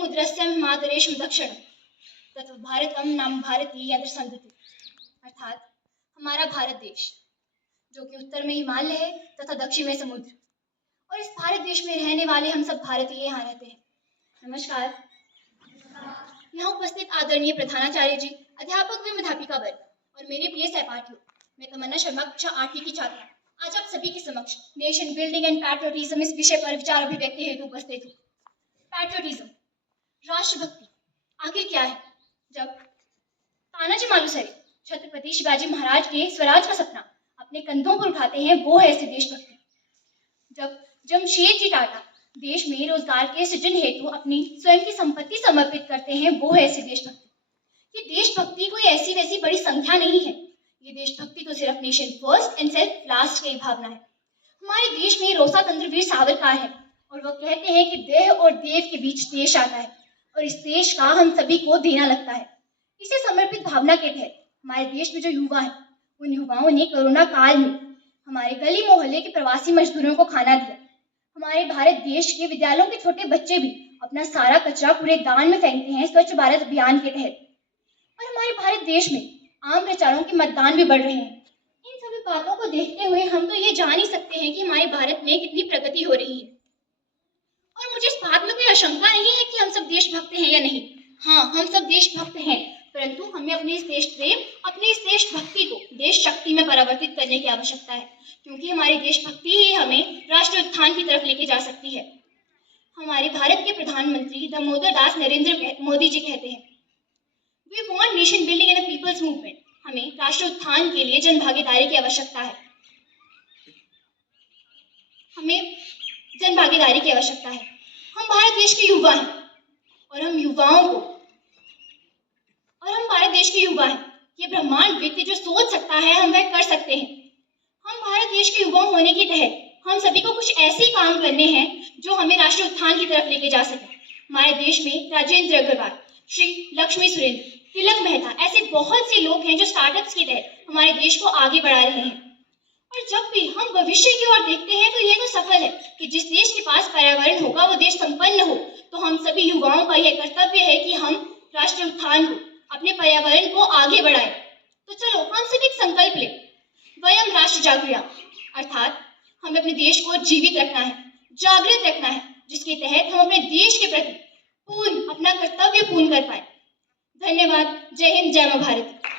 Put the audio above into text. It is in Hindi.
समुद्रस्य हिमाद्रेशं दक्षिणं तत् भारतम नाम भारती यत्र संतति। अर्थात हमारा भारत देश जो कि उत्तर में हिमालय है तथा दक्षिण में समुद्र, और इस भारत देश में रहने वाले हम सब भारतीय यहाँ रहते हैं। नमस्कार। यहाँ उपस्थित आदरणीय प्रधानाचार्य जी, अध्यापक एवं अध्यापिका वर्ग और मेरे प्रिय सहपाठियों, मैं तमन्ना शर्मा कक्षा 8वीं की छात्रा आज आप सभी के समक्ष नेशन बिल्डिंग एंड पैट्रियोटिज्म इस विषय पर विचार अभिव्यक्ति हेतु उपस्थित हूँ। पैट्रियोटिज्म, राष्ट्रभक्ति आखिर क्या है? जब तानाजी मालुसरे छत्रपति शिवाजी महाराज के स्वराज का सपना अपने कंधों पर उठाते हैं, वो है ऐसी देशभक्ति। जब जमशेदजी टाटा देश में रोजगार के सृजन हेतु अपनी स्वयं की संपत्ति समर्पित करते हैं, वो है ऐसी देशभक्ति। ये देशभक्ति कोई ऐसी वैसी बड़ी संख्या नहीं है, ये देशभक्ति तो सिर्फ nation first and self last की भावना है। हमारे देश में रोसा तंत्र वीर सावरकर है और वह कहते हैं कि देह और देव के बीच देश आता है और इस देश का हम सभी को देना लगता है। इसे समर्पित भावना के तहत हमारे देश में जो युवा है, उन युवाओं ने कोरोना काल में हमारे गली मोहल्ले के प्रवासी मजदूरों को खाना दिया। हमारे भारत देश के विद्यालयों के छोटे बच्चे भी अपना सारा कचरा कूड़ेदान में फेंकते हैं स्वच्छ भारत अभियान के तहत। और हमारे भारत देश में आम प्रचारों के मतदान भी बढ़ रहे हैं। इन सभी बातों को देखते हुए हम तो ये जान ही सकते हैं कि हमारे भारत में कितनी प्रगति हो रही है। और मुझे इस बात में कोई आशंका नहीं है कि हम सब देशभक्त हैं या नहीं। हाँ, हम सब देशभक्त हैं, परंतु हमें अपने इस देश प्रेम, अपनी इस देशभक्ति को देश शक्ति में परिवर्तित करने की आवश्यकता है, क्योंकि हमारी देशभक्ति ही हमें राष्ट्र उत्थान की तरफ लेके जा सकती है। हमारे भारत के प्रधानमंत्री दामोदर दास नरेंद्र मोदी जी कहते हैं, we want nation building and a people's movement. हमें राष्ट्र उत्थान के लिए जन भागीदारी की आवश्यकता है। हमें जन भागीदारी की आवश्यकता है। हम भारत देश के युवा हैं और हम भारत देश के युवा हैं। ये ब्रह्मांड व्यक्ति जो सोच सकता है हम वह कर सकते हैं। हम भारत देश के युवा होने के तहत हम सभी को कुछ ऐसे काम करने हैं जो हमें राष्ट्र उत्थान की तरफ लेके जा सके। हमारे देश में राजेंद्र अग्रवाल, श्री लक्ष्मी सुरेंद्र, तिलक मेहता, ऐसे बहुत से लोग हैं जो स्टार्टअप्स के तहत हमारे देश को आगे बढ़ा रहे हैं। और जब भी हम भविष्य की ओर देखते हैं तो ये तो सफल है कि जिस देश के पास पर्यावरण होगा वो देश संपन्न हो। तो हम सभी युवाओं का यह कर्तव्य है कि हम राष्ट्र उत्थान को, अपने पर्यावरण को आगे बढ़ाएं। तो चलो हम सभी एक संकल्प लें, वयम राष्ट्र जागृया, अर्थात हमें अपने देश को जीवित रखना है, जागृत रखना है, जिसके तहत हम अपने देश के प्रति अपना कर्तव्य पूर्ण कर पाए। धन्यवाद। जय हिंद, जय मां भारती।